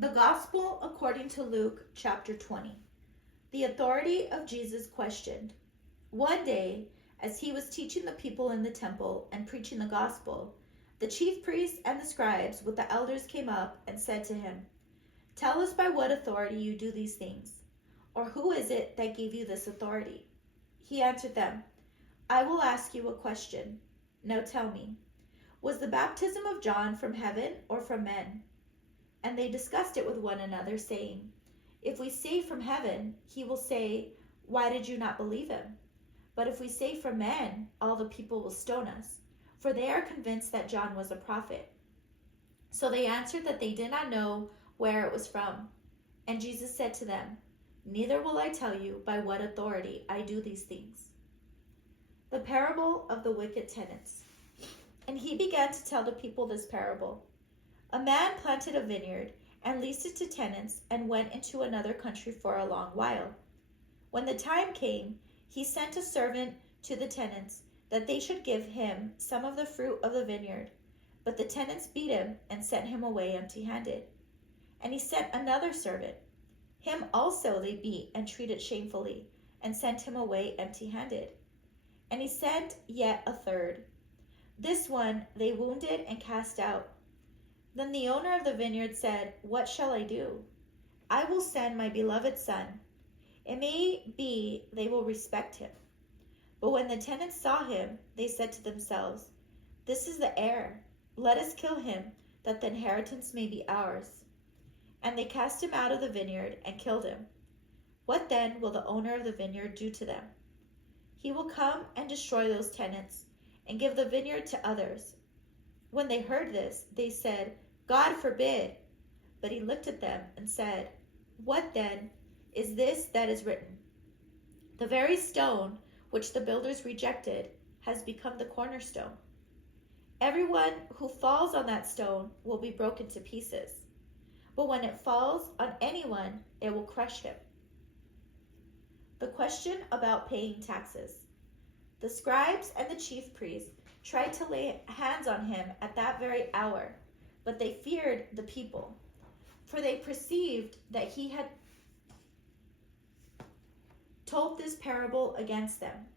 The Gospel according to Luke chapter 20. The authority of Jesus questioned. One day, as he was teaching the people in the temple and preaching the gospel, the chief priests and the scribes with the elders came up and said to him, "Tell us by what authority you do these things, or who is it that gave you this authority?" He answered them, "I will ask you a question. Now tell me, was the baptism of John from heaven or from men?" And they discussed it with one another, saying, "If we say from heaven, he will say, 'Why did you not believe him?' But if we say from men, all the people will stone us, for they are convinced that John was a prophet." So they answered that they did not know where it was from. And Jesus said to them, "Neither will I tell you by what authority I do these things." The parable of the wicked tenants. And he began to tell the people this parable. A man planted a vineyard and leased it to tenants and went into another country for a long while. When the time came, he sent a servant to the tenants that they should give him some of the fruit of the vineyard. But the tenants beat him and sent him away empty-handed. And he sent another servant. Him also they beat and treated shamefully, and sent him away empty-handed. And he sent yet a third. This one they wounded and cast out. Then the owner of the vineyard said, "What shall I do? I will send my beloved son. It may be they will respect him." But when the tenants saw him, they said to themselves, "This is the heir. Let us kill him, that the inheritance may be ours." And they cast him out of the vineyard and killed him. What then will the owner of the vineyard do to them? He will come and destroy those tenants and give the vineyard to others. When they heard this, they said, "God forbid." But he looked at them and said, "What then is this that is written? The very stone which the builders rejected has become the cornerstone. Everyone who falls on that stone will be broken to pieces. But when it falls on anyone, it will crush him." The question about paying taxes. The scribes and the chief priests tried to lay hands on him at that very hour, but they feared the people, for they perceived that he had told this parable against them.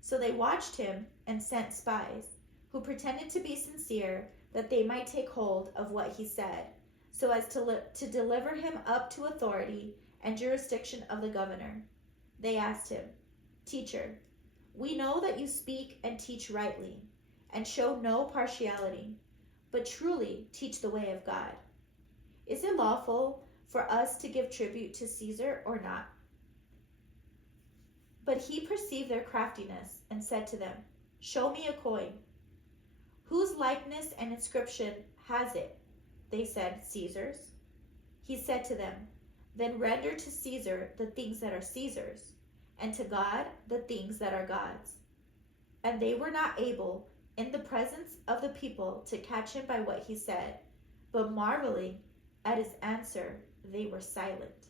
So they watched him and sent spies, who pretended to be sincere, that they might take hold of what he said, so as to deliver him up to authority and jurisdiction of the governor. They asked him, "Teacher, we know that you speak and teach rightly, and show no partiality, but truly teach the way of God. Is it lawful for us to give tribute to Caesar or not?" But he perceived their craftiness and said to them, "Show me a coin." "Whose likeness and inscription has it?" They said, "Caesar's." He said to them, "Then render to Caesar the things that are Caesar's, and to God the things that are God's." And they were not able, in the presence of the people, to catch him by what he said, but marveling at his answer, they were silent.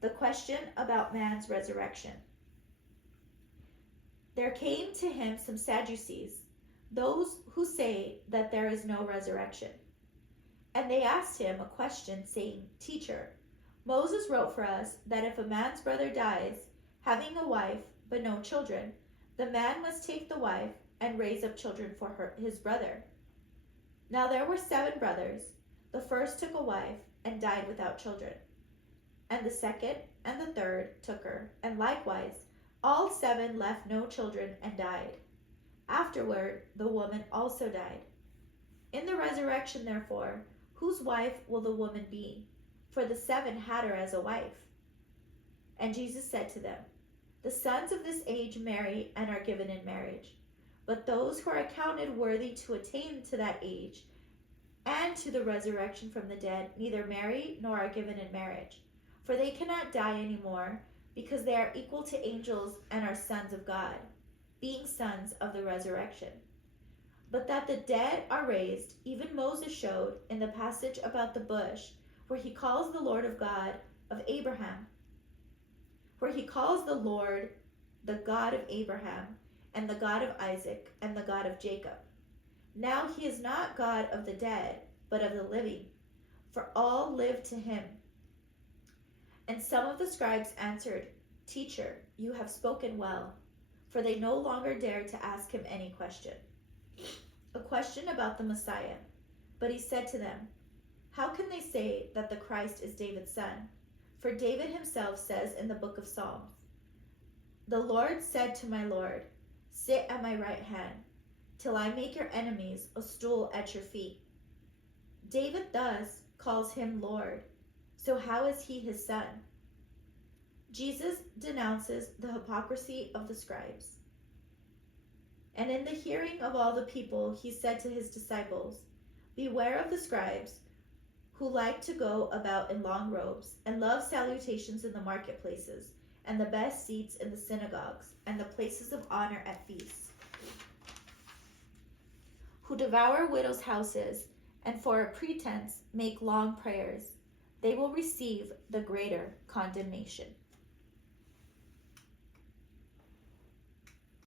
The question about man's resurrection. There came to him some Sadducees, those who say that there is no resurrection. And they asked him a question, saying, "Teacher, Moses wrote for us that if a man's brother dies, having a wife but no children, the man must take the wife and raise up children for his brother. Now there were 7 brothers. The first took a wife and died without children. And the second and the third took her, and likewise all 7 left no children and died. Afterward the woman also died. In the resurrection, therefore, whose wife will the woman be? For the 7 had her as a wife." And Jesus said to them, "The sons of this age marry and are given in marriage. But those who are accounted worthy to attain to that age and to the resurrection from the dead neither marry nor are given in marriage. For they cannot die any more, because they are equal to angels and are sons of God, being sons of the resurrection. But that the dead are raised, even Moses showed in the passage about the bush, where he calls the Lord of God of Abraham, where he calls the Lord the God of Abraham, and the God of Isaac, and the God of Jacob. Now he is not God of the dead, but of the living. for all live to him. And some of the scribes answered, Teacher, you have spoken well, for they no longer dared to ask him any question. A question about the Messiah. But he said to them, How can they say that the Christ is David's son? For David himself says in the book of Psalms, The Lord said to my Lord, Sit at my right hand, till I make your enemies a stool at your feet. David thus calls him Lord, so how is he his son? Jesus denounces the hypocrisy of the scribes. And in the hearing of all the people, he said to his disciples, Beware of the scribes, who like to go about in long robes, and love salutations in the marketplaces, and the best seats in the synagogues, and the places of honor at feasts, who devour widows' houses, and for a pretense make long prayers. They will receive the greater condemnation.